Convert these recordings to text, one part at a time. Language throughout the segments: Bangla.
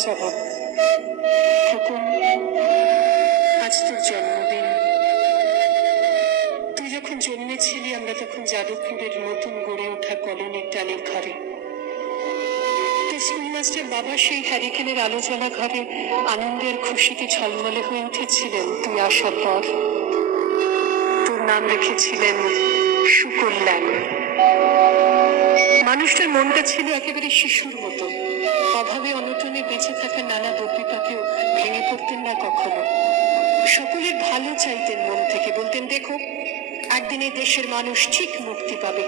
শ্রাবণ, খোকন, আজ তোর জন্মদিন। তুই যখন জন্মেছিলি আমরা তখন যাদবপুরের নতুন গড়ে ওঠা কলোনির টালির ঘরে। তোর স্কুল মাস্টার বাবা সেই হ্যারিকেনের আলো জ্বলা ঘরে আনন্দের খুশিতে ঝলমলে হয়ে উঠেছিলেন তুই আসার পর। তোর নাম রেখেছিলেন সুকল্যাণ। মানুষটার মনটা ছিল একেবারে শিশুর মতো, অভাবে অনটনে বেঁচে থাকা নানা দুর্বিপাকেও ভেঙে পড়তেন না কখনো। সকলের ভালো চাইতেন মন থেকে, বলতেন দেখো একদিন এই দেশের মানুষ ঠিক মুক্তি পাবে,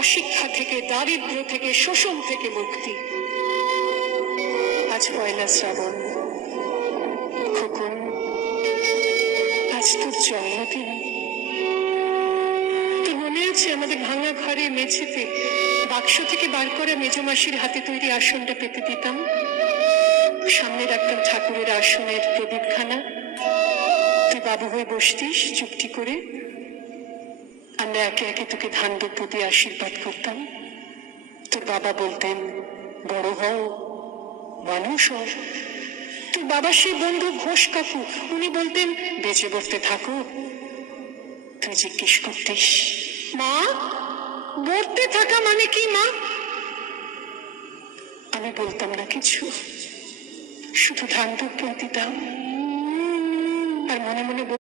অশিক্ষা থেকে, দারিদ্র্য থেকে, শোষণ থেকে মুক্তি। আজ পয়লা শ্রাবণ, খোকন, আজ তোর জন্মদিন। তোর মনে আছে আমাদের ভাঙা ঘরে মেঝেতে বাক্স থেকে বার করা মেজমাসির হাতে তৈরি আসনটা পেতে দিতাম? সামনে রাখতাম ঠাকুরের আসনের প্রদীপখানা, তুই বাবু হয়ে বসতিস চুপটি করে, আমরা একে একে তোকে ধান দ্রব্য দিয়ে আশীর্বাদ করতাম। তোর বাবা বলতেন বড় হও, মানুষ হও। তোর বাবা সেই বন্ধু ঘোষ কাকু, উনি বলতেন বেঁচে বসতে থাকো। তুই জিজ্ঞেস করতিস মা বলতে থাকা মানে কি মা? আমি বলতাম না কিছু, শুধু ধান দ্রব্য দিতাম আর মনে মনে